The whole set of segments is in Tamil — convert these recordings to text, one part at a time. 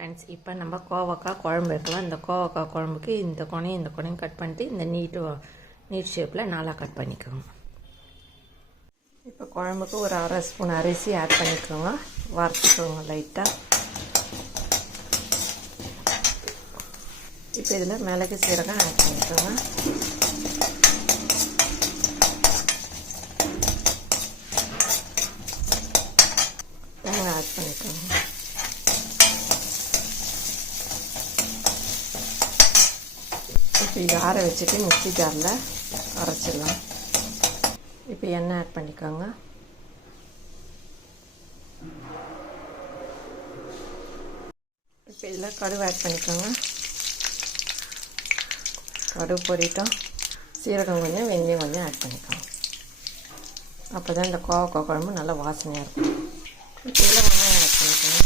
ஃப்ரெண்ட்ஸ், இப்போ நம்ம கோவக்காய் குழம்பு வைக்கலாம். இந்த கோவக்காய் குழம்புக்கு இந்த கொனையும் கட் பண்ணிட்டு இந்த நீட் ஷேப்பில் நாளாக கட் பண்ணிக்கோங்க. இப்போ குழம்புக்கு ஒரு அரை ஸ்பூன் அரிசி ஆட் பண்ணிக்கோங்க. வறுத்துக்கோங்க லைட்டாக. இப்போ இதில் மிளகு சீரகம் ஆட் பண்ணிக்கோங்க. தேங்காய் ஆட் பண்ணிக்கோங்க. இப்போ இது ஆற வச்சுட்டு மிக்ஸி ஜாரில் அரைச்சிடலாம். இப்போ எண்ணெய் ஆட் பண்ணிக்கோங்க. இப்போ இதில் கடுகு ஆட் பண்ணிக்கோங்க. கடுகு பொரிட்டோம். சீரகம் கொஞ்சம், வெந்தயம் கொஞ்சம் ஆட் பண்ணிக்கோங்க. அப்போ தான் இந்த கோவக்காய் குழம்பு நல்லா வாசனையாக இருக்கும். இப்போ இதில் வெங்காயம் ஆட் பண்ணிக்கோங்க.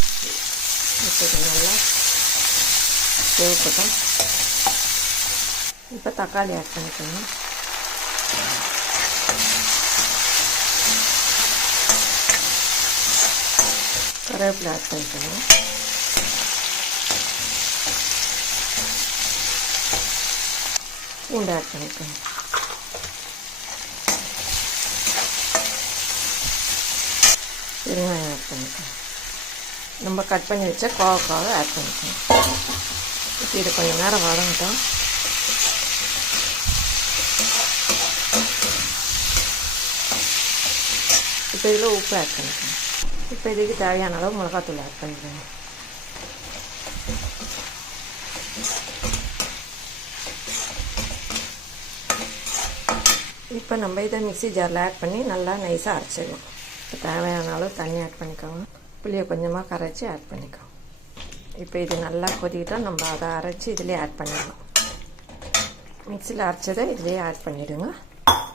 இப்போ இது நல்லா சேவப்பட்டும். இப்போ தக்காளி ஆட் பண்ணிக்கோங்க. கருவேப்பிலை ஆட் பண்ணிக்கோங்க. பூண்டு ஆட் பண்ணிக்கோங்க. பெருங்காயம் ஆட் பண்ணிக்கோங்க. நம்ம கட் பண்ணி வச்ச கோவக்காவை ஆட் பண்ணிக்கோங்க. இப்போ இது கொஞ்சம் நேரம் வதங்கட்டும். இப்போ இதில் உப்பு ஆட் பண்ணிக்கோங்க. இப்போ இதுக்கு தேவையான அளவு மிளகாத்தூள் ஆட் பண்ணிக்கோங்க. இப்போ நம்ம இதை மிக்ஸி ஜாரில் ஆட் பண்ணி நல்லா நைஸாக அரைச்சிடணும். இப்போ தேவையான அளவு தண்ணி ஆட் பண்ணிக்கோங்க. புளியை கொஞ்சமாக கரைச்சி ஆட் பண்ணிக்கோங்க. இப்போ இது நல்லா கொதிக்கிட்டோம். நம்ம அதை அரைச்சி இதிலே ஆட் பண்ணிடலாம். மிக்ஸியில் அரைச்சதை இதிலே ஆட் பண்ணிவிடுங்க.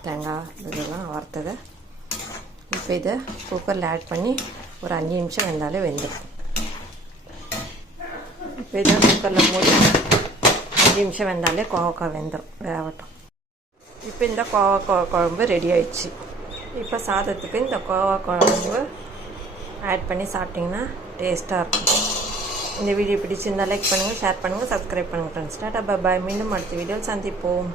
தேங்காய் இதெல்லாம் வறுத்ததை இப்போ இதை குக்கரில் ஆட் பண்ணி ஒரு 5 நிமிஷம் வெந்தாலே வெந்துடும். இப்போ இதை குக்கரில் மூடி 5 நிமிஷம் வெந்தாலே கோவக்காய் வெந்துடும், வேகட்டும். இப்போ இந்த கோவக்காய் குழம்பு ரெடி ஆயிடுச்சு. இப்போ சாதத்துக்கு இந்த கோவக்காய் குழம்பு ஆட் பண்ணி சாப்பிட்டிங்கன்னா டேஸ்ட்டாக இருக்கும். இந்த வீடியோ பிடிச்சிருந்தால் லைக் பண்ணுங்கள், ஷேர் பண்ணுங்கள், சப்ஸ்கிரைப் பண்ணுங்கள் ஃப்ரெண்ட்ஸ். டாடா பாய். மீண்டும் அடுத்த வீடியோவில் சந்திப்போம்.